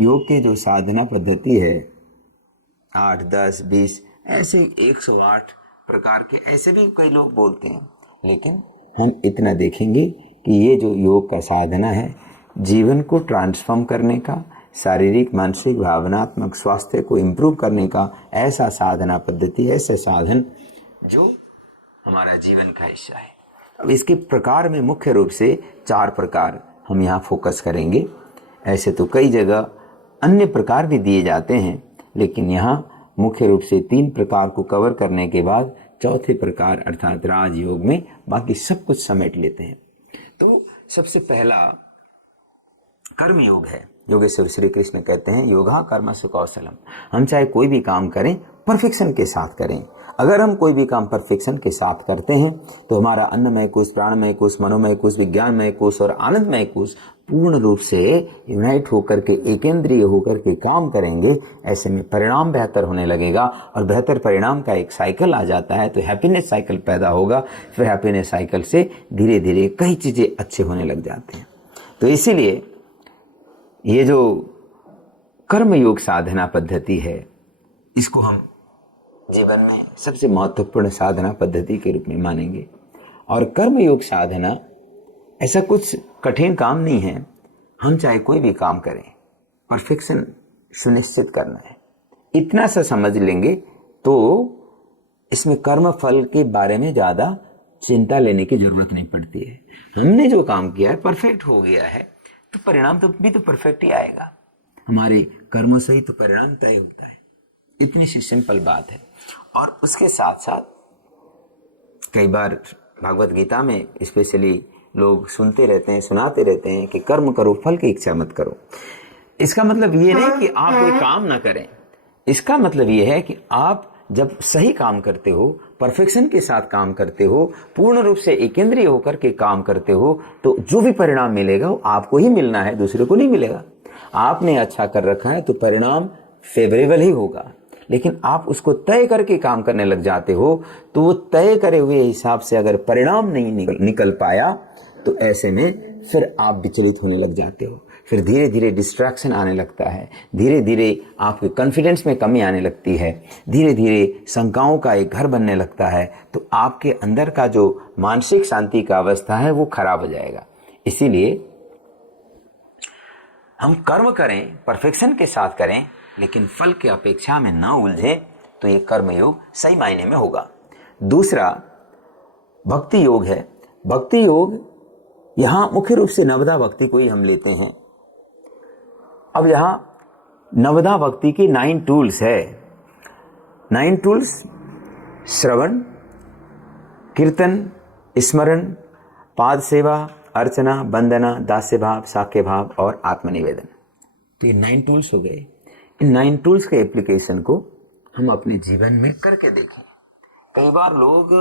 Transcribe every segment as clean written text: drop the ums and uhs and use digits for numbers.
योग के जो साधना पद्धति है 8, 10, 20 ऐसे 108 प्रकार के ऐसे भी कई लोग बोलते हैं, लेकिन हम इतना देखेंगे कि ये जो योग का साधना है जीवन को ट्रांसफॉर्म करने का, शारीरिक मानसिक भावनात्मक स्वास्थ्य को इम्प्रूव करने का ऐसा साधना पद्धति, ऐसे साधन जो हमारा जीवन का हिस्सा है। अब इसके प्रकार में मुख्य रूप से 4 प्रकार हम यहाँ फोकस करेंगे। ऐसे तो कई जगह अन्य प्रकार भी दिए जाते हैं, लेकिन यहाँ मुख्य रूप से 3 प्रकार को कवर करने के बाद चौथे प्रकार अर्थात राजयोग में बाकी सब कुछ समेट लेते हैं। तो सबसे पहला कर्म योग है। योगेश्वर श्री कृष्ण कहते हैं योगा कर्म सुकौशलम। हम चाहे कोई भी काम करें परफेक्शन के साथ करें। अगर हम कोई भी काम परफेक्शन के साथ करते हैं तो हमारा अन्नमय कोश, प्राणमय कोश, मनोमय कोश, विज्ञानमय कोश और आनंदमय कोश पूर्ण रूप से यूनाइट होकर के एकेंद्रीय होकर के काम करेंगे। ऐसे में परिणाम बेहतर होने लगेगा और बेहतर परिणाम का एक साइकिल आ जाता है तो हैप्पीनेस साइकिल पैदा होगा। फिर हैप्पीनेस साइकिल से धीरे धीरे कई चीजें अच्छे होने लग जाते हैं। तो इसीलिए ये जो कर्म योग साधना पद्धति है इसको हम जीवन में सबसे महत्वपूर्ण साधना पद्धति के रूप में मानेंगे। और कर्म योग साधना ऐसा कुछ कठिन काम नहीं है। हम चाहे कोई भी काम करें परफेक्शन सुनिश्चित करना है, इतना सा समझ लेंगे तो इसमें कर्म फल के बारे में ज्यादा चिंता लेने की जरूरत नहीं पड़ती है। हमने जो काम किया है परफेक्ट हो गया है तो परिणाम तो भी तो परफेक्ट ही आएगा। हमारे कर्मों से ही तो परिणाम तय होता है। इतनी सी सिंपल बात है। और उसके साथ साथ कई बार भागवत गीता में स्पेशली लोग सुनते रहते हैं, सुनाते रहते हैं कि कर्म करो फल की इच्छा मत करो। इसका मतलब ये नहीं कि आप कोई काम ना करें। इसका मतलब ये है कि आप जब सही काम करते हो, परफेक्शन के साथ काम करते हो, पूर्ण रूप से एकेंद्रीय होकर के काम करते हो तो जो भी परिणाम मिलेगा वो आपको ही मिलना है, दूसरे को नहीं मिलेगा। आपने अच्छा कर रखा है तो परिणाम फेवरेबल ही होगा। लेकिन आप उसको तय करके काम करने लग जाते हो तो वो तय करे हुए हिसाब से अगर परिणाम नहीं निकल पाया तो ऐसे में फिर आप विचलित होने लग जाते हो। फिर धीरे धीरे डिस्ट्रैक्शन आने लगता है, धीरे धीरे आपके कॉन्फिडेंस में कमी आने लगती है, धीरे धीरे शंकाओं का एक घर बनने लगता है। तो आपके अंदर का जो मानसिक शांति का अवस्था है वो खराब हो जाएगा। इसीलिए हम कर्म करें, परफेक्शन के साथ करें, लेकिन फल की अपेक्षा में न उलझे तो ये कर्म योग सही मायने में होगा। दूसरा भक्ति योग है। भक्ति योग यहां मुख्य रूप से नवदा भक्ति को ही हम लेते हैं। अब यहां नवदा भक्ति की 9 टूल्स है। 9 टूल्स श्रवण, कीर्तन, स्मरण, पाद सेवा, अर्चना, वंदना, दास्य भाव, साक्य भाव और आत्मनिवेदन। तो ये 9 टूल्स हो गए। इन 9 टूल्स के एप्लीकेशन को हम अपने जीवन में करके देखें। कई बार लोग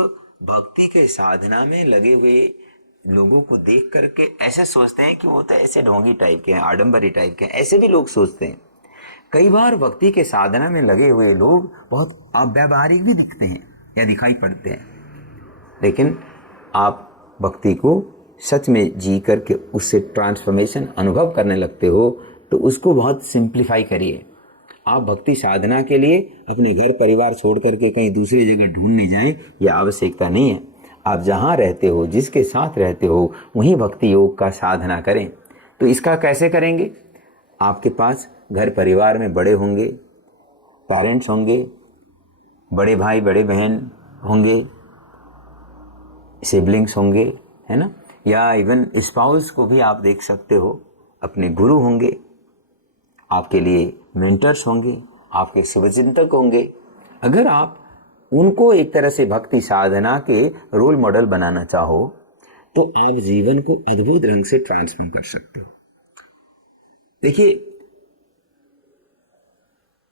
भक्ति के साधना में लगे हुए लोगों को देख करके ऐसे सोचते हैं कि वो तो ऐसे ढोंगी टाइप के हैं, आडंबरी टाइप के हैं, ऐसे भी लोग सोचते हैं। कई बार भक्ति के साधना में लगे हुए लोग बहुत अव्यावहारिक भी दिखते हैं या दिखाई पड़ते हैं, लेकिन आप भक्ति को सच में जी करके उससे ट्रांसफॉर्मेशन अनुभव करने लगते हो तो उसको बहुत सिंप्लीफाई करिए। आप भक्ति साधना के लिए अपने घर परिवार छोड़ करके कहीं दूसरी जगह ढूंढने जाएं, यह आवश्यकता नहीं है। आप जहां रहते हो, जिसके साथ रहते हो, वहीं भक्ति योग का साधना करें। तो इसका कैसे करेंगे? आपके पास घर परिवार में बड़े होंगे, पेरेंट्स होंगे, बड़े भाई बड़े बहन होंगे, सिबलिंग्स होंगे, है ना, या इवन स्पाउस को भी आप देख सकते हो। अपने गुरु होंगे, आपके लिए मेंटर्स होंगे, आपके शुभचिंतक होंगे। अगर आप उनको एक तरह से भक्ति साधना के रोल मॉडल बनाना चाहो तो आप जीवन को अद्भुत ढंग से ट्रांसफॉर्म कर सकते हो। देखिए,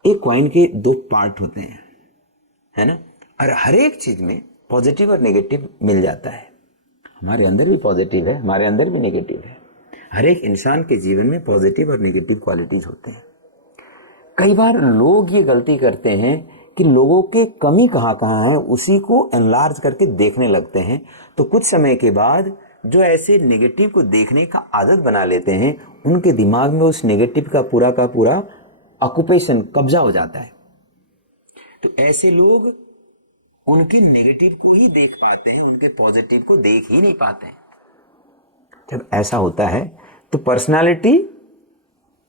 एक कॉइन के 2 पार्ट होते हैं, है ना, और हर एक चीज में पॉजिटिव और नेगेटिव मिल जाता है। हमारे अंदर भी पॉजिटिव है, हमारे अंदर भी नेगेटिव है। हर एक इंसान के जीवन में पॉजिटिव और नेगेटिव क्वालिटीज होते हैं। कई बार लोग ये गलती करते हैं कि लोगों के कमी कहाँ कहाँ है उसी को एनलार्ज करके देखने लगते हैं। तो कुछ समय के बाद जो ऐसे नेगेटिव को देखने का आदत बना लेते हैं, उनके दिमाग में उस नेगेटिव का पूरा ऑक्यूपेशन, कब्जा हो जाता है। तो ऐसे लोग उनके नेगेटिव को ही देख पाते हैं, उनके पॉजिटिव को देख ही नहीं पाते हैं। जब ऐसा होता है तो पर्सनालिटी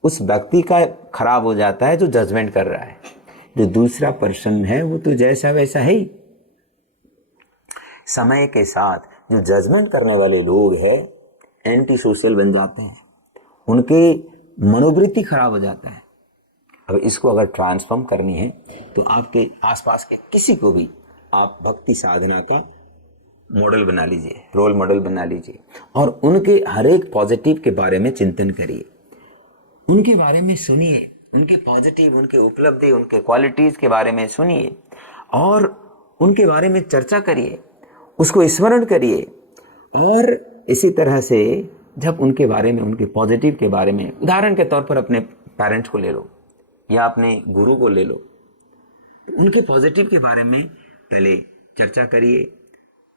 उस व्यक्ति का खराब हो जाता है जो जजमेंट कर रहा है। जो दूसरा पर्सन है वो तो जैसा वैसा है ही। समय के साथ जो जजमेंट करने वाले लोग हैं एंटी सोशल बन जाते हैं, उनके मनोवृत्ति खराब हो जाता है। अब इसको अगर ट्रांसफॉर्म करनी है तो आपके आसपास के किसी को भी आप भक्ति साधना का मॉडल बना लीजिए, रोल मॉडल बना लीजिए, और उनके हर एक पॉजिटिव के बारे में चिंतन करिए, उनके बारे में सुनिए, उनके पॉजिटिव, उनके उपलब्धि, उनके क्वालिटीज के बारे में सुनिए और उनके बारे में चर्चा करिए, उसको स्मरण करिए। और इसी तरह से जब उनके बारे में, उनके पॉजिटिव के बारे में, उदाहरण के तौर पर अपने पेरेंट्स को ले लो या अपने गुरु को ले लो, तो उनके पॉजिटिव के बारे में पहले चर्चा करिए।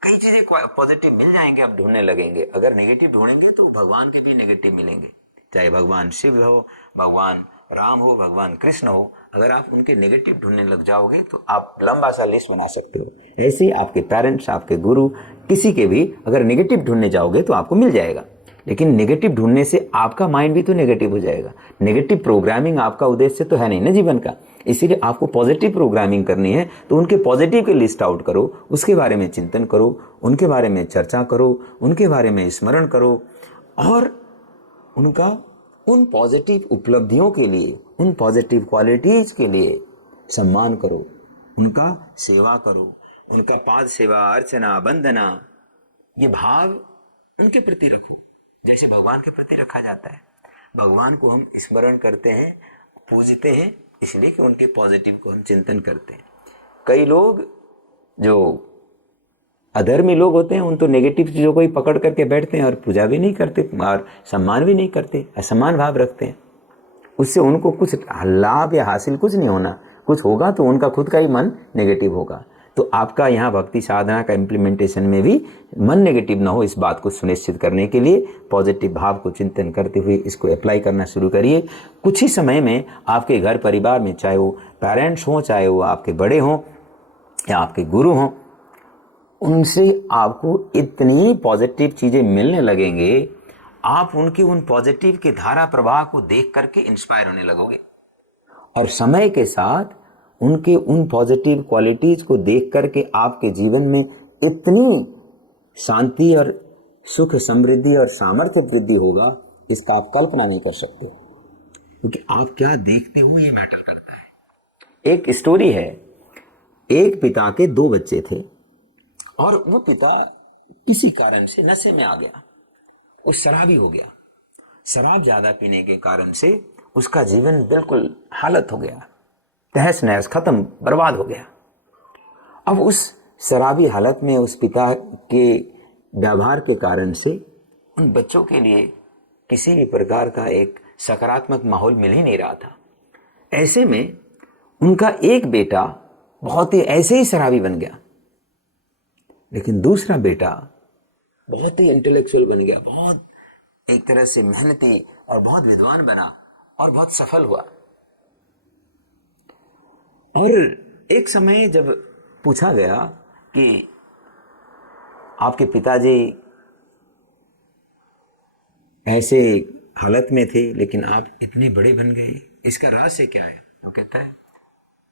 कई चीजें पॉजिटिव मिल जाएंगे, आप ढूंढने लगेंगे। अगर नेगेटिव ढूंढेंगे तो भगवान के भी नेगेटिव मिलेंगे, चाहे भगवान शिव हो, भगवान राम हो, भगवान कृष्ण हो। अगर आप उनके नेगेटिव ढूंढने लग जाओगे तो आप लंबा सा लिस्ट बना सकते हो। ऐसे ही आपके पेरेंट्स, आपके गुरु, किसी के भी अगर नेगेटिव ढूंढने जाओगे तो आपको मिल जाएगा। लेकिन नेगेटिव ढूंढने से आपका माइंड भी तो नेगेटिव हो जाएगा। नेगेटिव प्रोग्रामिंग आपका उद्देश्य तो है नहीं ना जीवन का, इसीलिए आपको पॉजिटिव प्रोग्रामिंग करनी है। तो उनके पॉजिटिव के लिस्ट आउट करो, उसके बारे में चिंतन करो, उनके बारे में चर्चा करो, उनके बारे में स्मरण करो और उनका उन पॉजिटिव उपलब्धियों के लिए, उन पॉजिटिव क्वालिटीज के लिए सम्मान करो, उनका सेवा करो, उनका पाद सेवा, अर्चना, वंदना, ये भाव उनके प्रति रखो जैसे भगवान के प्रति रखा जाता है। भगवान को हम स्मरण करते हैं, पूजते हैं, इसलिए कि उनके पॉजिटिव को हम चिंतन करते हैं। कई लोग जो अधर्मी लोग होते हैं उन तो नेगेटिव चीजों को ही पकड़ करके बैठते हैं और पूजा भी नहीं करते और सम्मान भी नहीं करते, असम्मान भाव रखते हैं। उससे उनको कुछ लाभ या हासिल कुछ नहीं होना, कुछ होगा तो उनका खुद का ही मन नेगेटिव होगा। तो आपका यहाँ भक्ति साधना का इम्प्लीमेंटेशन में भी मन नेगेटिव ना हो, इस बात को सुनिश्चित करने के लिए पॉजिटिव भाव को चिंतन करते हुए इसको अप्लाई करना शुरू करिए। कुछ ही समय में आपके घर परिवार में, चाहे वो पेरेंट्स हों, चाहे वो आपके बड़े हों या आपके गुरु हों, उनसे आपको इतनी पॉजिटिव चीजें मिलने लगेंगे, आप उनके उन पॉजिटिव के धारा प्रवाह को देख करके इंस्पायर होने लगोगे और समय के साथ उनके उन पॉजिटिव क्वालिटीज को देख करके आपके जीवन में इतनी शांति और सुख, समृद्धि और सामर्थ्य वृद्धि होगा, इसका आप कल्पना नहीं कर सकते, क्योंकि आप क्या देखते हो ये मैटर करता है। एक स्टोरी है, एक पिता के 2 बच्चे थे और वो पिता किसी कारण से नशे में आ गया, वो शराबी हो गया। शराब ज्यादा पीने के कारण से उसका जीवन बिल्कुल हालत हो गया, तहस नहस, खत्म, बर्बाद हो गया। अब उस शराबी हालत में उस पिता के व्यवहार के कारण से उन बच्चों के लिए किसी भी प्रकार का एक सकारात्मक माहौल मिल ही नहीं रहा था। ऐसे में उनका एक बेटा बहुत ही ऐसे ही शराबी बन गया, लेकिन दूसरा बेटा बहुत ही इंटेलेक्चुअल बन गया, बहुत एक तरह से मेहनती और बहुत विद्वान बना और बहुत सफल हुआ। और एक समय जब पूछा गया कि आपके पिताजी ऐसे हालत में थे लेकिन आप इतने बड़े बन गए, इसका रहस्य क्या है? वो कहता है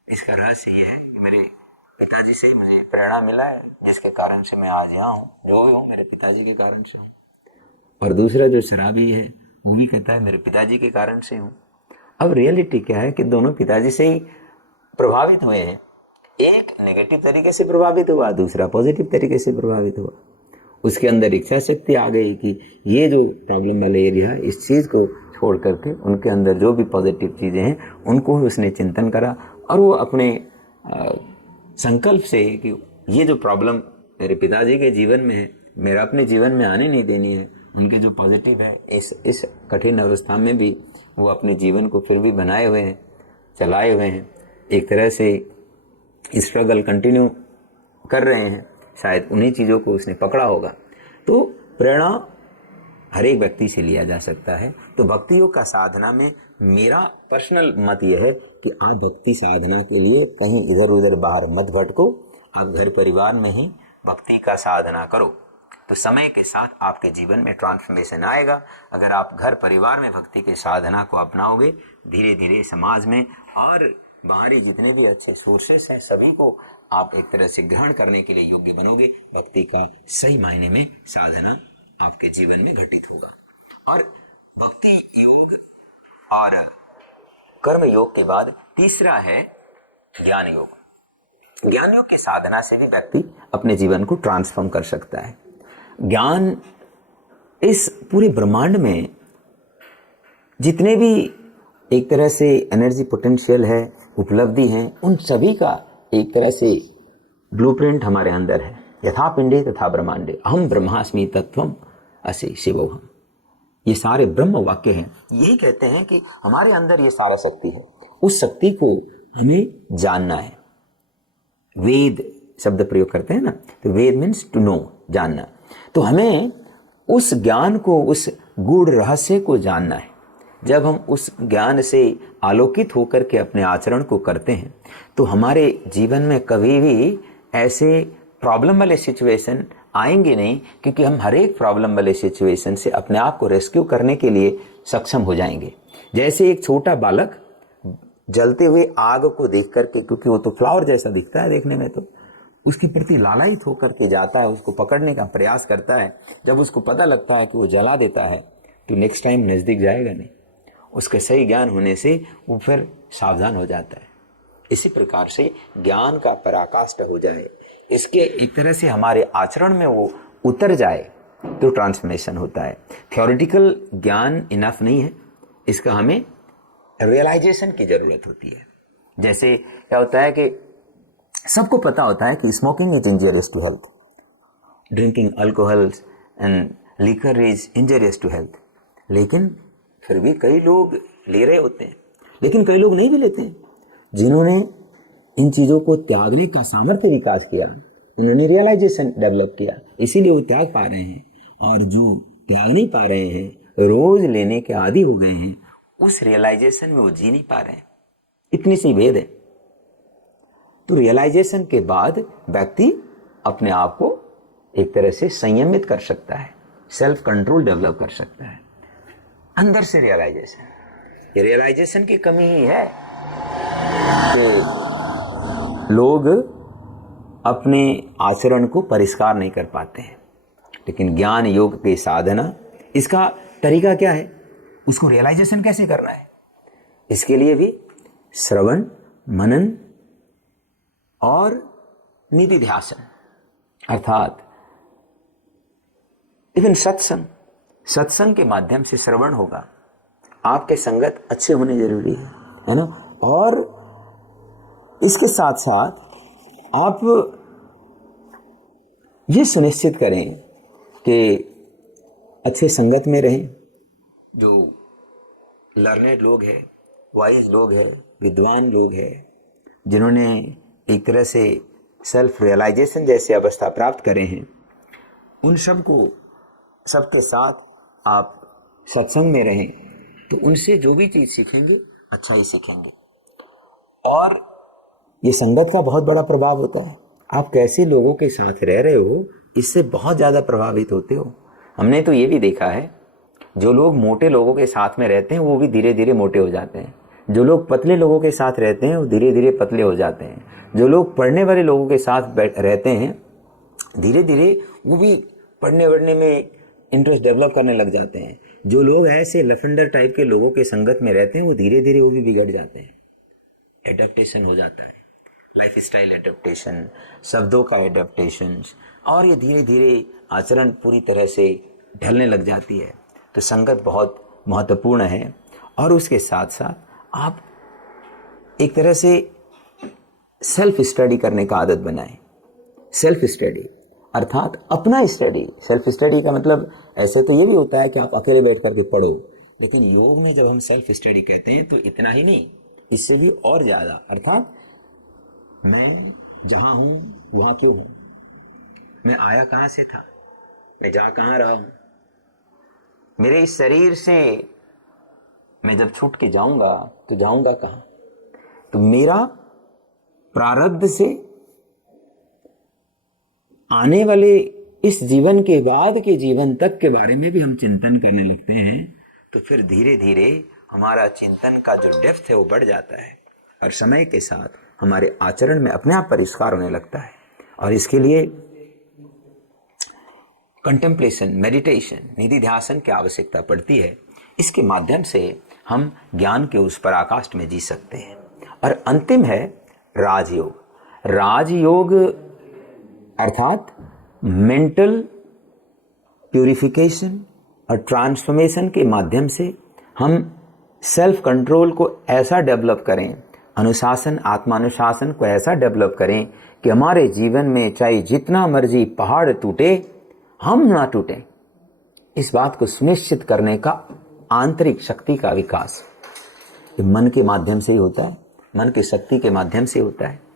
इसका रहस्य ये है कि मेरे पिताजी से मुझे प्रेरणा मिला है, जिसके कारण से मैं आज यहाँ हूँ, जो भी हूँ मेरे पिताजी के कारण से हूँ। और दूसरा जो शराबी है वो भी कहता है मेरे पिताजी के कारण से हूँ। अब रियलिटी क्या है कि दोनों पिताजी से ही प्रभावित हुए हैं। एक नेगेटिव तरीके से प्रभावित हुआ, दूसरा पॉजिटिव तरीके से प्रभावित हुआ। उसके अंदर इच्छा शक्ति आ गई कि ये जो प्रॉब्लम वाला एरिया है इस चीज को छोड़ करके उनके अंदर जो भी पॉजिटिव चीजें हैं उनको उसने चिंतन करा और वो अपने संकल्प से कि ये जो प्रॉब्लम मेरे पिताजी के जीवन में है मेरा अपने जीवन में आने नहीं देनी है। उनके जो पॉजिटिव है इस कठिन अवस्था में भी वो अपने जीवन को फिर भी बनाए हुए हैं, चलाए हुए हैं, एक तरह से स्ट्रगल कंटिन्यू कर रहे हैं। शायद उन्हीं चीज़ों को उसने पकड़ा होगा। तो प्रेरणा हर एक व्यक्ति से लिया जा सकता है। तो भक्ति योग का साधना में मेरा पर्सनल मत यह है कि आप भक्ति साधना के लिए कहीं इधर उधर बाहर मत भटको, आप घर परिवार में ही भक्ति का साधना करो, तो समय के साथ आपके जीवन में ट्रांसफॉर्मेशन आएगा। अगर आप घर परिवार में भक्ति के साधना को अपनाओगे, धीरे धीरे समाज में और बाहरी जितने भी अच्छे सोर्सेस हैं सभी को आप एक तरह से ग्रहण करने के लिए योग्य बनोगे। भक्ति का सही मायने में साधना आपके जीवन में घटित होगा। और भक्ति योग और कर्म योग के बाद तीसरा है ज्ञान योग। ज्ञान योग की साधना से भी व्यक्ति अपने जीवन को ट्रांसफॉर्म कर सकता है। ज्ञान इस पूरे ब्रह्मांड में जितने भी एक तरह से एनर्जी पोटेंशियल है, उपलब्धि है, उन सभी का एक तरह से ब्लूप्रिंट हमारे अंदर है। यथा पिंडे तथा ब्रह्मांडे अहम ब्रह्मास्मि तत्वम असि शिवोहम, ये सारे ब्रह्म वाक्य हैं। यही कहते हैं कि हमारे अंदर ये सारा शक्ति है, उस शक्ति को हमें जानना है। वेद शब्द प्रयोग करते हैं ना, तो वेद मीन्स टू नो, जानना। तो हमें उस ज्ञान को, उस गूढ़ रहस्य को जानना है। जब हम उस ज्ञान से आलोकित होकर के अपने आचरण को करते हैं तो हमारे जीवन में कभी भी ऐसे प्रॉब्लम वाले सिचुएशन आएंगे नहीं, क्योंकि हम हर एक प्रॉब्लम वाले सिचुएशन से अपने आप को रेस्क्यू करने के लिए सक्षम हो जाएंगे। जैसे एक छोटा बालक जलते हुए आग को देख करके, क्योंकि वो तो फ्लावर जैसा दिखता है देखने में, तो उसके प्रति लालायित होकर के जाता है, उसको पकड़ने का प्रयास करता है। जब उसको पता लगता है कि वो जला देता है तो नेक्स्ट टाइम नजदीक जाएगा नहीं। उसके सही ज्ञान होने से वो फिर सावधान हो जाता है। इसी प्रकार से ज्ञान का पराकाष्ठा हो जाए, इसके एक तरह से हमारे आचरण में वो उतर जाए तो ट्रांसफॉर्मेशन होता है। थ्योरेटिकल ज्ञान इनफ नहीं है, इसका हमें रियलाइजेशन की जरूरत होती है। जैसे क्या होता है कि सबको पता होता है कि smoking is injurious to health, drinking alcohol and liquor is injurious to health, लेकिन फिर भी कई लोग ले रहे होते हैं, लेकिन कई लोग नहीं भी लेते हैं। जिन्होंने इन चीजों को त्यागने का सामर्थ्य विकास किया, उन्होंने रियलाइजेशन डेवलप किया, इसीलिए वो त्याग पा रहे हैं। और जो त्याग नहीं पा रहे हैं, रोज लेने के आदी हो गए हैं, उस रियलाइजेशन में वो जी नहीं पा रहे हैं। इतनी सी भेद है। तो रियलाइजेशन के बाद व्यक्ति अपने आप को एक तरह से संयमित कर सकता है, सेल्फ कंट्रोल डेवलप कर सकता है। अंदर से रियलाइजेशन, ये रियलाइजेशन की कमी ही है कि लोग अपने आचरण को परिष्कार नहीं कर पाते हैं। लेकिन ज्ञान योग की साधना, इसका तरीका क्या है, उसको रियलाइजेशन कैसे करना है, इसके लिए भी श्रवण, मनन और निधिध्यासन, अर्थात इवन सत्संग के माध्यम से श्रवण होगा। आपके संगत अच्छे होने जरूरी है ना। और इसके साथ साथ आप ये सुनिश्चित करें कि अच्छे संगत में रहें, जो लर्नेड लोग हैं, वाइज लोग हैं, विद्वान लोग हैं, जिन्होंने एक तरह से सेल्फ रियलाइजेशन जैसे अवस्था प्राप्त करे हैं। उन सबके साथ आप सत्संग में रहें तो उनसे जो भी चीज सीखेंगे अच्छा ही सीखेंगे। और ये संगत का बहुत बड़ा प्रभाव होता है। आप कैसे लोगों के साथ रह रहे हो, इससे बहुत ज्यादा प्रभावित होते हो। हमने तो ये भी देखा है, जो लोग मोटे लोगों के साथ में रहते हैं वो भी धीरे धीरे मोटे हो जाते हैं। जो लोग पतले लोगों के साथ रहते हैं वो धीरे धीरे पतले हो जाते हैं। जो लोग पढ़ने वाले लोगों के साथ रहते हैं धीरे धीरे वो भी पढ़ने वढ़ने में इंटरेस्ट डेवलप करने लग जाते हैं। जो लोग ऐसे लफंडर टाइप के लोगों के संगत में रहते हैं वो धीरे धीरे वो भी बिगड़ जाते हैं। एडेप्टेशन हो जाता है, लाइफ स्टाइल एडेप्टेशन, शब्दों का एडेप्टेशन, और ये धीरे धीरे आचरण पूरी तरह से ढलने लग जाती है। तो संगत बहुत महत्वपूर्ण है। और उसके साथ साथ आप एक तरह से सेल्फ स्टडी करने का आदत बनाएं। सेल्फ स्टडी अर्थात अपना स्टडी। सेल्फ स्टडी का मतलब ऐसे तो ये भी होता है कि आप अकेले बैठ करके पढ़ो, लेकिन योग में जब हम सेल्फ स्टडी कहते हैं तो इतना ही नहीं, इससे भी और ज्यादा, अर्थात मैं जहां हूं वहां क्यों हूं, मैं आया कहां से था, मैं जा कहाँ रहा हूं? मेरे इस शरीर से मैं जब छूट के जाऊंगा तो जाऊंगा कहां? तो मेरा प्रारब्ध से आने वाले इस जीवन के बाद के जीवन तक के बारे में भी हम चिंतन करने लगते हैं, तो फिर धीरे धीरे हमारा चिंतन का जो डेप्थ है वो बढ़ जाता है और समय के साथ हमारे आचरण में अपने आप परिष्कार होने लगता है। और इसके लिए कंटेम्पलेशन, मेडिटेशन, निधि ध्यासन की आवश्यकता पड़ती है। इसके माध्यम से हम ज्ञान के उस पराकाष्ठ में जी सकते हैं। और अंतिम है राजयोग। राजयोग अर्थात मेंटल प्यूरिफिकेशन और ट्रांसफॉर्मेशन के माध्यम से हम सेल्फ कंट्रोल को ऐसा डेवलप करें, अनुशासन, आत्मानुशासन को ऐसा डेवलप करें कि हमारे जीवन में चाहे जितना मर्जी पहाड़ टूटे, हम ना टूटें। इस बात को सुनिश्चित करने का आंतरिक शक्ति का विकास मन के माध्यम से ही होता है, मन की शक्ति के माध्यम से होता है।